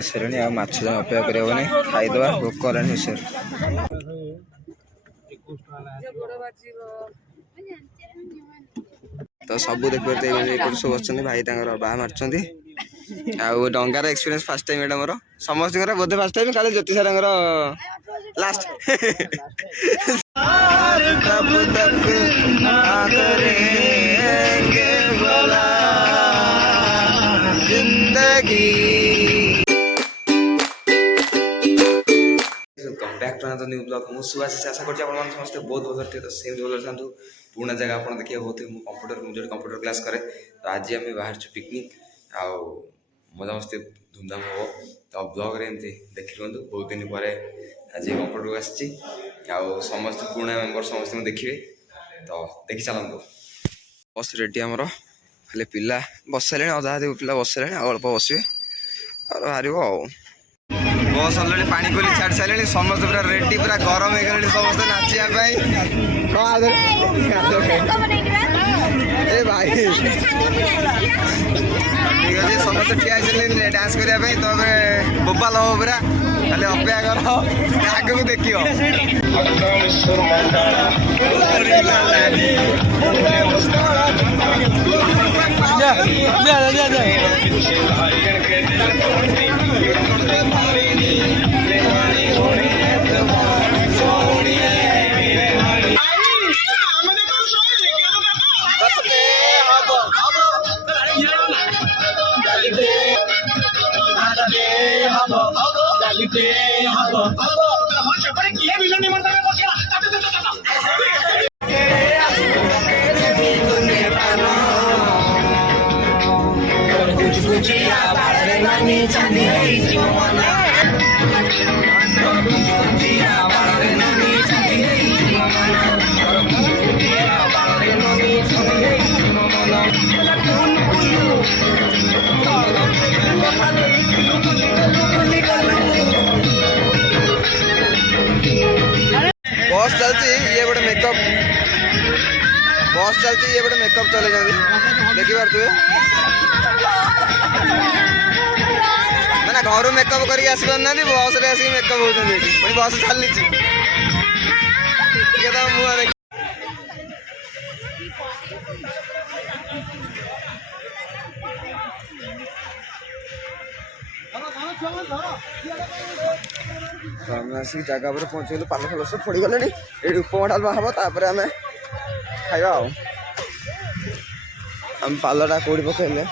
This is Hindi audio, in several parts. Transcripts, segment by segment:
आसरे आ माछ अपेक्षा करनी खाईदे भोक होशियार तो सब देखते सब बच्चे भाई बाहा मार्च आउ डंगार एक्सपीरियंस फर्स्ट टाइम एटा मोर समस्त बोधे फर्स्ट टाइम खाली ज्योति सार लास्ट जिंदगी back to another new vlog मु सुभाष आशा करछि आपण मन समस्त बहुत भल थे तो सेम भल थांतु पुराना जगह आपण देखिए बहुत मु कंप्यूटर क्लास करे तो आज आम बाहर पिकनिक आउ मजा मस्ती धूमधाम हो तो ब्लॉग रे एमती देखि रुंतु बहुत दिन पर आज कंप्यूटर आसी आउ समस्त पुराना मेंबर समस्त देखिए तो देखि चलंतु बस रेडी आमर खाली पिला बस सारे अधा अधी पिला बस सारे अल्प बसवे और बाहर बस अलरेडी पानी गोली छाड़ सारे समस्त पूरा रेडी पूरा गरम हो गले समस्त नाचापी ए भाई ठीक अच्छे समस्त ठिया डांस करने तो बोबाल हम पूरा खाली अपेक्षा कर आगे को देख बस चलती ये बड़े मेकअप बस चलती ये बड़े मेकअप चले जाती देखी पारे मैंने घर मेकअप करके आस पार बस रे आसिक मेकअप होती बस चली तो आम आसिक जगह पर पहुँचल पाल फल सब पड़ गले ये उपमा डालमा हम तापर आम खाइबा आम पालटा कौटी पकड़े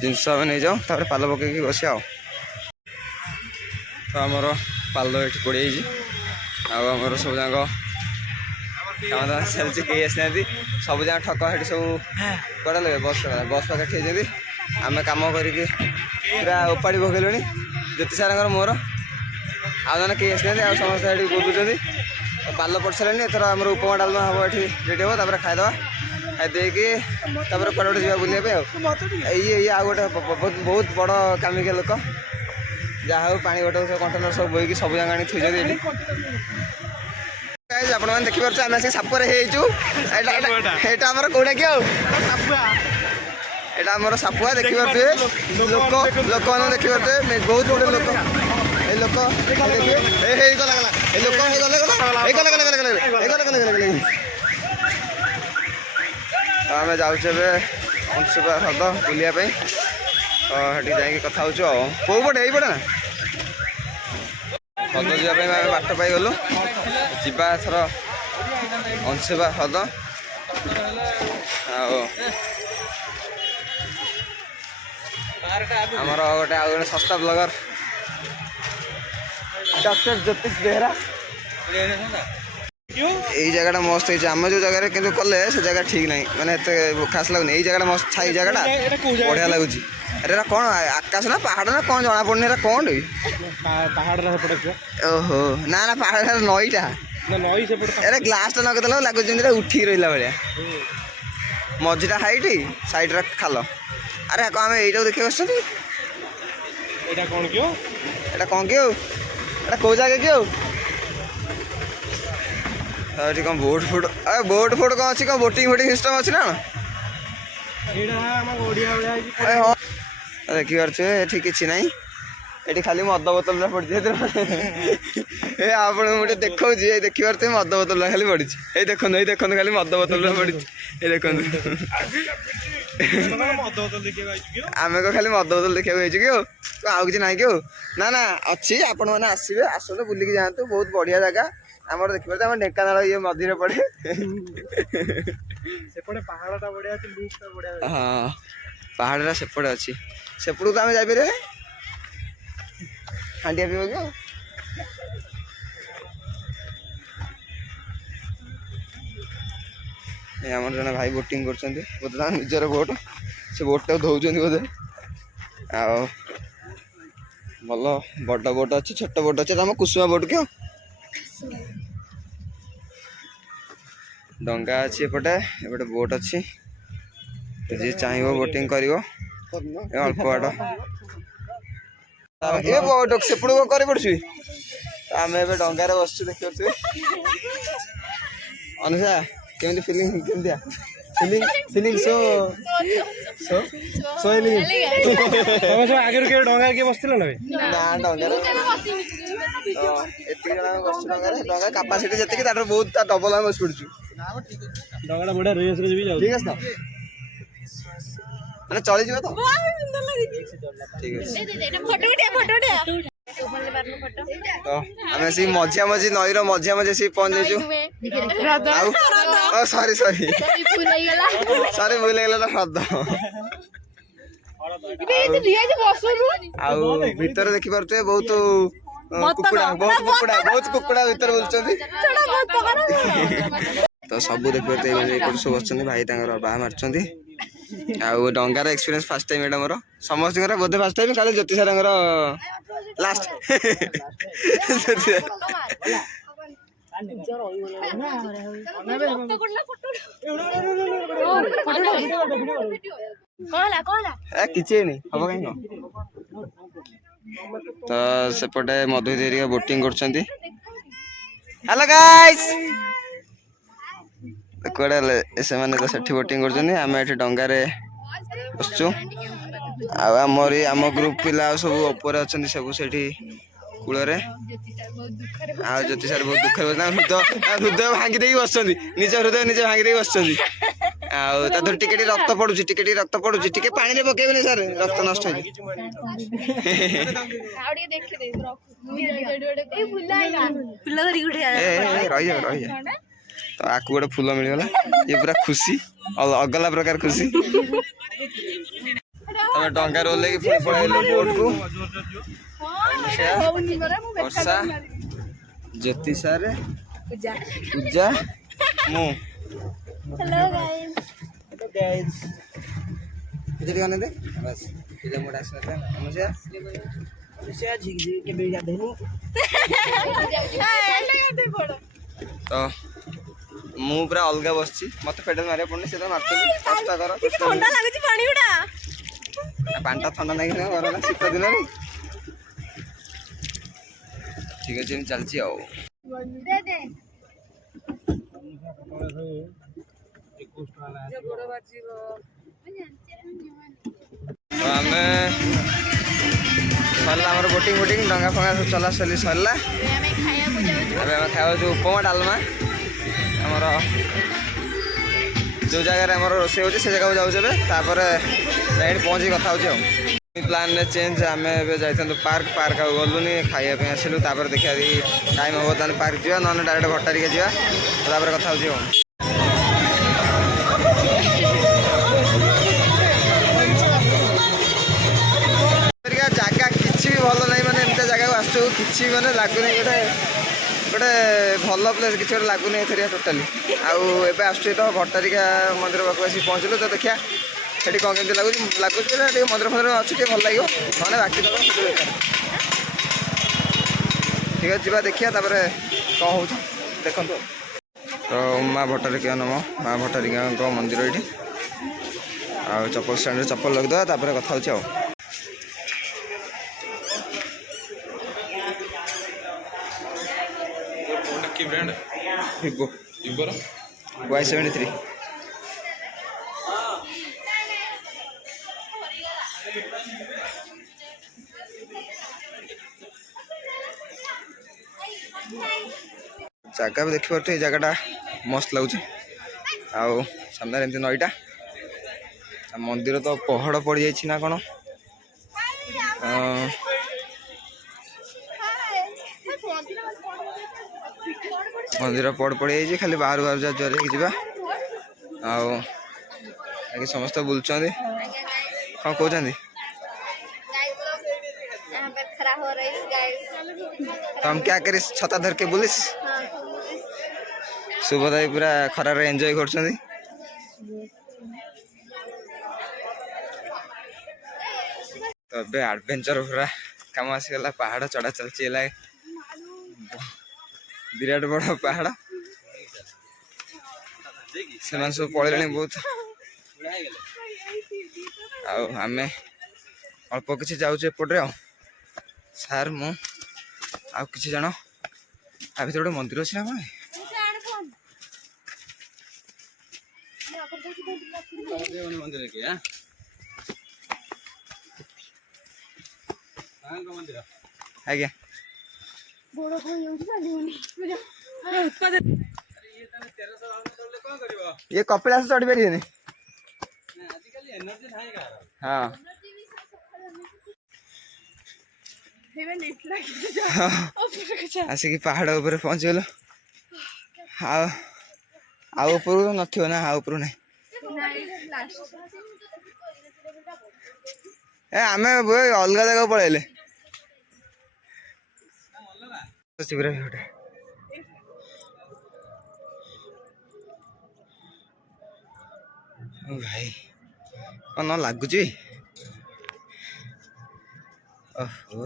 जिनस आम नहीं जाऊँ तापर पाल पकई बस तो आमर पाल ये पड़ी आमर सब जाक काम दाम चलती कई आसना सब जगह ठक हे सब कड़ा लगे बस पाखे ठे आम कम कर पूरा उपाड़ी पकड़े ज्योति सार मोर आने कई आसना समस्त ये बुलूँ पाल पड़ सारे एथर आम उपमा डालमा हम ये रेडी हम तापर खाईदे खाईदेकी कड़े जा बुलापे ये आ गए बहुत बड़ कामिका लोक जहाँ पानी बोतल सब कंटेनर सब बोईकी सब जगह आनी थी आप देखिए आम आसिक सापुर होमर कौटा कि यहाँ आमर सापुआ देखिए लोक लोक मैंने देखिए बहुत गुड़े लोक लोक आम जाऊे अंशुपा हद बुलापी तो ये जाकि कथा कौ पटे यही पटे ना हद जावाई आम बाट पाई गलु जा एथर अंशुपा हद आमर गोटे आ गए सस्ता ब्लगर डॉक्टर ज्योतिष बेहरा यही जगह मस्त है आम जो जगह कि कले से जगह ठीक नहीं मैंने खास लगुन यही जगह मस्त छाई जगह बढ़िया लगुच अरे कौन आकाश ना पहाड़ ना कौन जना पड़नी कौन ओहो ना ना पहाड़ नईटा अरे ग्लास टा नगद लगुच उठी रहा भाया मझीटा हाइट साइड खाल अरे आम यहीटा देखिए कौन क्यों कौ जगह क्यों ये कौन बोट फुट कौन अच्छी कौन बोटिंग सिस्टम अच्छी ना ଦେଖିପାରୁଥିବେ ଏଠି କିଛି ନାହିଁ, ଏଠି ଖାଲି ମଦ ବୋତଲଟା ପଡ଼ିଛି। ଏ ଆପଣ ଗୋଟେ ଦେଖାଉଛି, ଏଇ ଦେଖିପାରୁଥିବେ ମଦ ବୋତଲଟା ଖାଲି ପଡ଼ିଛି। ଏଇ ଦେଖନ୍ତୁ ଖାଲି ମଦ ବୋତଲଟା ପଡ଼ିଛି। ଏଇ ଦେଖନ୍ତୁ ଆମେ ଖାଲି ମଦ ବୋତଲ ଦେଖିବାକୁ ହେଇଛୁ କି ଆଉ କିଛି ନାହିଁ କି ନା ନା ଅଛି। ଆପଣମାନେ ଆସିବେ, ଆସନ୍ତୁ ବୁଲିକି ଯାଆନ୍ତୁ, ବହୁତ ବଢ଼ିଆ ଜାଗା। ଆମର ଦେଖିପାରୁଥିବେ ଆମ ଢେଙ୍କାନାଳ ଇଏ ମଝିରେ ପଡ଼େ। ସେପଟେ ପାହାଡ଼ଟା ବଢ଼ିଆ ଅଛି, ଲୁକ୍ଟା ବଢ଼ିଆ ଅଛି। ହଁ ପାହାଡ଼ଟା ସେପଟେ ଅଛି, ସେପଟକୁ ତ ଆମେ ଯାଇପାରିବା। ହାଣ୍ଡିଆ ପିଇବ କି ଆମର ଜଣେ ଭାଇ ବୋଟିଂ କରୁଛନ୍ତି, ବୋଧେ ତାଙ୍କ ନିଜର ବୋଟ୍, ସେ ବୋଟ୍ଟାକୁ ଧଉଛନ୍ତି ବୋଧେ। ଆଉ ଭଲ ବଡ଼ ବୋଟ୍ ଅଛି, ଛୋଟ ବୋଟ୍ ଅଛି, ଆମ କୁସୁମା ବୋଟ୍ କି ଡଙ୍ଗା ଅଛି। ଏପଟେ ବୋଟ୍ ଅଛି, ଯିଏ ଚାହିଁବ ବୋଟିଂ କରିବ। ଅଳ୍ପ ବାଟ ଏ ବୋଟ୍ ସେପଟକୁ କରି ପଡ଼ୁଛି। ଆମେ ଏବେ ଡଙ୍ଗାରେ ବସିଛୁ, ଦେଖିପାରୁଥିବେ। ଅନୁଷା କେମିତି କେମିତିଆ ଫିଲିଂ ଆଗରୁ କେବେ ଡଙ୍ଗାରେ କିଏ ବସିଥିଲା ନା? ଡଙ୍ଗାରେ ଏତିକି ଜଣ ଆମେ ବସିଛୁ ଡଙ୍ଗାରେ। ଡଙ୍ଗା କାପାସିଟି ଯେତିକି ତାଠାରୁ ବହୁତ ତା ଡବଲ ଆମେ ବସି ପଡ଼ୁଛୁ। ଡଙ୍ଗାଟା ବଢ଼ିଆ ରେସ୍ରେ ଯିବି ଯାଉଛି। ଠିକ୍ ଅଛି ତ, ମାନେ ଚଳିଯିବ ତ? ଠିକ୍ ଅଛି। ତ ଆମେ ସେ ମଝି ନଈର ମଝିଆ ଆସି ପହଞ୍ଚିଯାଇଛୁ। ଆଉ ସରି ଭୁଲ ହେଇଗଲା ହ୍ରଦ। ଆଉ ଭିତରେ ଦେଖିପାରୁଥିବେ ବହୁତ କୁକୁଡ଼ା ଭିତରେ ବୁଲୁଛନ୍ତି। ତ ସବୁ ଦେଖିପାରୁଥିବେ ଏପଟେ ସବୁ ବସିଛନ୍ତି, ଭାଇ ତାଙ୍କର ବାହା ମାରୁଛନ୍ତି। ଆଉ ଡଙ୍ଗାର ଏକ୍ସପିରିଏନ୍ସ ଫାର୍ଷ୍ଟ ଟାଇମ୍ ଏଇଟା ମୋର, ସମସ୍ତଙ୍କର ବୋଧେ ଫାର୍ଷ୍ଟ ଟାଇମ୍, ଖାଲି ଜ୍ୟୋତି ସାରଙ୍କର ଲାଷ୍ଟ। କିଛି ହେଇନି, ହବ କାହିଁ କଣ। ତ ସେପଟେ ମଧୁଦି ହେରିକା ବୋଟିଂ କରୁଛନ୍ତି। ହ୍ୟାଲୋ ଗାଇସ୍, କୁଆଡ଼େ ହେଲେ ସେମାନେ ତ ସେଠି ବୋଟିଂ କରୁଛନ୍ତି, ଆମେ ଏଠି ଡଙ୍ଗାରେ ବସିଛୁ। ଆଉ ଆମ ଗ୍ରୁପ ପିଲା ଆଉ ସବୁ ଉପରେ ଅଛନ୍ତି, ସବୁ ସେଠି କୂଳରେ। ଆଉ ଜ୍ୟୋତି ସାର୍ ବହୁତ ଦୁଃଖରେ ହୃଦୟ ଭାଙ୍ଗି ଦେଇକି ବସିଛନ୍ତି, ନିଜ ହୃଦୟ ନିଜେ ଭାଙ୍ଗି ଦେଇକି ବସିଛନ୍ତି। ଆଉ ତା ଦେହରୁ ଟିକେ ରକ୍ତ ପଡୁଛି, ଟିକେ ପାଣିରେ ପକେଇବେନି ସାର୍, ରକ୍ତ ନଷ୍ଟ ହେଇଯିବ। ରହିଯାଅ। ତ ଆକୁ ଗୋଟେ ଫୁଲ ମିଳିଗଲା, ଇଏ ପୁରା ଖୁସି, ଅଗଲା ପ୍ରକାର ଖୁସି। ତମେ ଡଙ୍ଗାରେ ଓହ୍ଲେଇକି ପୁଣି ପଳେଇଲ ବୋଟକୁ। ବର୍ଷା, ଜ୍ୟୋତି ସାର୍, ପୂଜା, ମୁଁ। ଟିକେ ଅନେଇ ଦେ ବାସ୍। ପୂଜା ମୋଟେ ଆସିନଥିଲା। ତ ମୁଁ ପୁରା ଅଲଗା ବସିଛି, ମତେ ପେଡାଲ ମାରିବାକୁ ପଡୁନି, ସେ ତ ମାରୁଛନ୍ତି। ପାଣିଟା ଥଣ୍ଡା ଲାଗିଲା, ଗରମ ଶୀତ ଦିନରେ। ଠିକ ଅଛି, ଏମିତି ଚାଲିଛି ଆଉ। ତ ଆମେ ସରିଲା ଆମର ବୋଟିଂ ଡଙ୍ଗା ଫଙ୍ଗା ସବୁ ଚଲାଚଲି ସରିଲା। ଏବେ ଆମେ ଖାଇବାକୁ ଉପମା ଡାଲମା, ଆମର ଯେଉଁ ଜାଗାରେ ଆମର ରୋଷେଇ ହେଉଛି ସେ ଜାଗାକୁ ଯାଉଛୁ ଏବେ। ତାପରେ ଯାଇକି ପହଞ୍ଚିକି କଥା ହେଉଛି ଆଉ। ପ୍ଲାନ୍ରେ ଚେଞ୍ଜ, ଆମେ ଏବେ ଯାଇଥାନ୍ତୁ ପାର୍କ ଆଉ ଗଲୁନି, ଖାଇବା ପାଇଁ ଆସିଲୁ। ତାପରେ ଦେଖିବା ଯଦି ଟାଇମ୍ ହେବ ତାହେଲେ ପାର୍କ ଯିବା, ନହେଲେ ଡାଇରେକ୍ଟ ଭଟ୍ଟାରିକା ଯିବା। ତାପରେ କଥା ହେଉଛି ଆଉ। ଜାଗା କିଛି ବି ଭଲ ନାହିଁ, ମାନେ ଏମିତିଆ ଜାଗାକୁ ଆସିଛୁ କିଛି ମାନେ ଲାଗୁନି, ଗୋଟେ ଭଲ ପ୍ଲେସ୍ କିଛି ଗୋଟେ ଲାଗୁନି ଏଥରିକା ଟୋଟାଲି। ଆଉ ଏବେ ଆସୁଛୁ ତ ଭଟ୍ଟାରିକା ମନ୍ଦିର ପାଖକୁ ଆସିକି ପହଞ୍ଚିଲୁ। ତ ଦେଖିବା ସେଠି କ'ଣ କେମିତି ଲାଗୁଛି ଟିକେ ମନ୍ଦିର ଅଛି, ଟିକେ ଭଲ ଲାଗିବ, ନହେଲେ ବାକି ତ ଠିକ୍ ଅଛି। ଯିବା ଦେଖିବା, ତାପରେ କ'ଣ ହେଉଛି ଦେଖନ୍ତୁ। ତ ମା ଭଟ୍ଟାରିକାଙ୍କ ମନ୍ଦିର ଏଇଠି। ଆଉ ଚପଲ ଷ୍ଟାଣ୍ଡରେ ଚପଲ ରଖିଦେବା, ତାପରେ କଥା ହେଉଛି ଆଉ। Vivo Y73। जगह भी देखिए जगहटा मस्त लगुच सामने एमती नईटा मंदिर तो पहाड़ पड़ जाइए ना कौन मंदिर पड़ पड़ जाइए खाली बाहर बाहर जा ज्वर जा समस्त बुलुं हाँ कहते तो हम क्या करें छता धर के बुलिस सुबोधाई पूरा खरार एंजॉय कर तो एडवेंचर पूरा काम आसीगला पहाड़ चढ़ा चलची विराट बड़ पहाड़ से सब पड़े बहुत आम अल्प किसी जाऊे एपटे सार मु आ कि जन आ भर गोटे मंदिर अच्छी ना कौन आज्ञा ये कपिलास चढ़ी पारे हाँ आसिक पहाड़ ऊपर पहुंचीगल ऊपर न ना ऊपर ना आम अलग जगह पलैले भाई कौन लगुच ओहो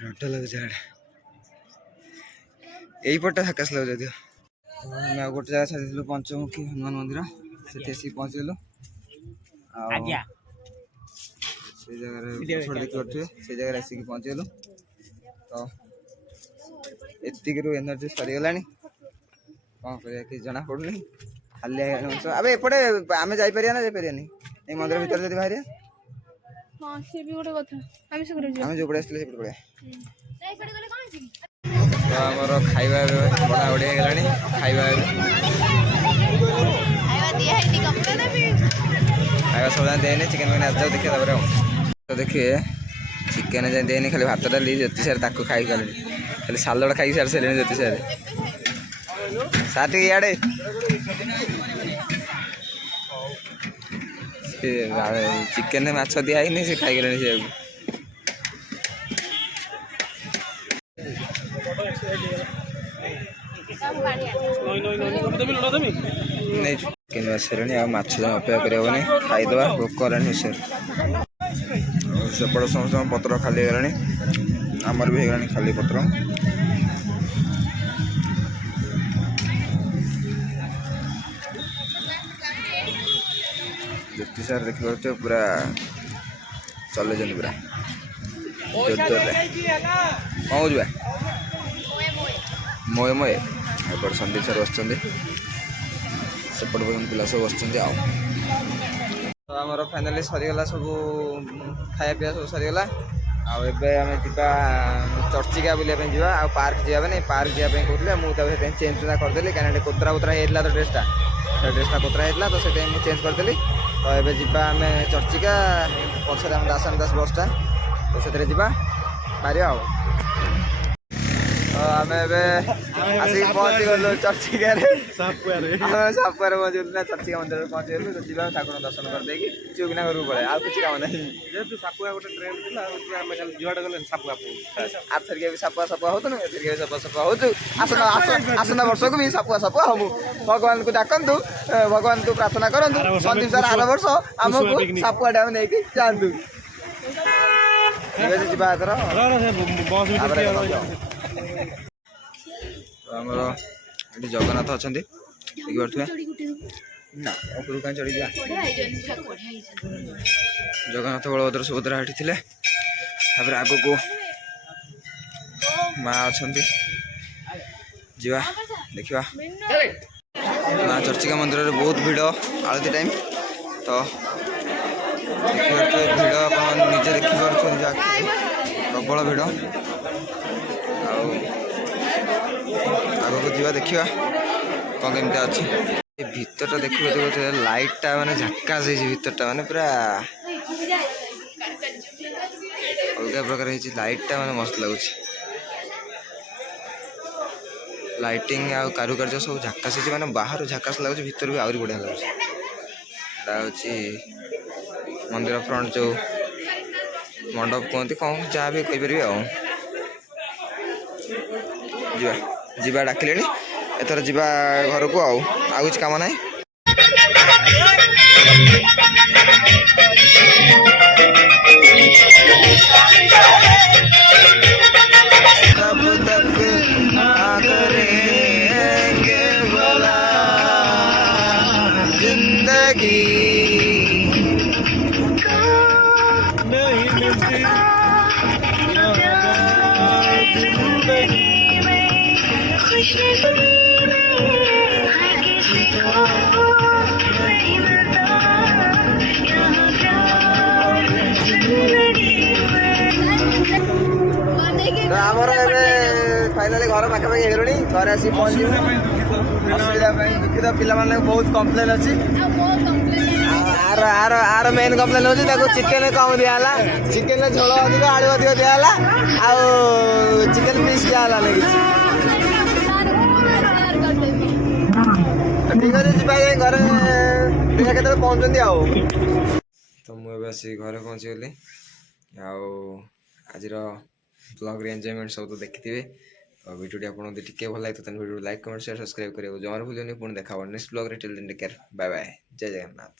रट लगुच यहीपटे हाकाश लगुच जो आम गोटे जगह छाड़ी पंचमुखी हनुमान मंदिर से पहुँचलु से जगह देखिए से जगह आसिक पहुँचलु तो एतिक एनर्जी सरीगला कौन कर कि जना पड़ूनी खाली अब एपटे आम जापर ना जापर मंदिर भर जब बाहर आम जो पड़े आसते पड़े तो आमर खाଇବା बड़ा बढ़िया गलानी खाଇବା सब देने चिकेन मैंने आज देखिए तो देखिए चिकेन जाए देनी खाली भात डाली ज्योति सारे ताक खाई सारे खाली सालड खाई सारी सारे ज्योति सारे साथ इे चिकेन माछ दिखाई से खाई गले से चिकेन आसरे माछ अपेक्षा करनी खाईदे भोक सेपट समस्त पत्र खाली गलानी आमर भी होगा खाली पत्र ज्योति सार देखिए पूरा चले पूरा कौन जा मोए मोए एपट संदीप सार बस सेपट पर्यटन पिला सब बस आमर फाइनाली सरीगला सब खाया पीया सब सरीगला आम जा चर्चिका बुलाया जा पार्क जावानी पार्क जावाई कहते मुझे चेंज करदेली कहीं कोतरा कोतरा होता तो ड्रेसटा कोतरा होता तो से चेंज करदेली तो ये आम चर्चिका पचर आम दासान दास बसटा तो से बाहर आम आसिक पहुँची गलु चर्चिकार सापुआर पहुँचल ना चर्चिका मंदिर पहुँची गलु तो जा ठाकुर दर्शन करदे चुपना घर पड़े आउ कि कम ना जेहतु सापुआ गोटे ट्रेन जुआड़े गले सापुआ आथरिक भी सापुआ सापुआ होतु एथरिक भी सापुआ सापुआ होतु आसना वर्ष को भी सापुआ सापुआ हम भगवान को डाकतु भगवान को प्रार्थना करतु संदीप सर आर वर्ष आमको सापुआ डैम नहीं जातु आमर ये जगन्नाथ अच्छा देखिए ना ऊपर कहीं चढ़ी जा जगन्नाथ बलभद्र सुभद्रा ये थे आग को माँ अच्छा जा देखा माँ चर्चिका मंदिर में बहुत भिड़ आलती टाइम तो देखिए भिड़ प्रबल भिड़ आगक जा देखा कौन केमती अच्छे भितर देखिए लाइटा माने झक्कास भितर माने पूरा अलग प्रकार लाइटा माने मस्त लगुच लाइटिंग आ कारुकार्य सब झक्कास माने बाहर झक्कास लगुच भीतर भी आहरी बढ़िया लगुच मंदिर फ्रंट जो मंडप कहते कौन जहाँ भी कहीपर जीवा डाकिले एथर जीवा घर को आउ कुछ काम ना कब तक करेंगे भला जिंदगी नहीं मिलती फाइनाली घर पाखापाखि हेलुणी घर आसी पहुँचू असुविधा दुखित पिला बहुत कम्प्लेन अच्छी आर मेन कम्प्लेन हो चिकेन कम दिहला चिकेन झोल अधिक आलू अधिक दिहला आउ चिकेन पीस दिहला नहीं ठीक है जी घर देखा के पहुँचती आओ तो मुझे आस घर पहुँचीगली आज ब्लॉग एंजॉयमेंट सब तो देखिए वीडियो आपको टिके भल लगे तो video like comment share subscribe करेंगे जमार भूल पुणी देखा next vlog till then take care bye bye जय जगन्नाथ।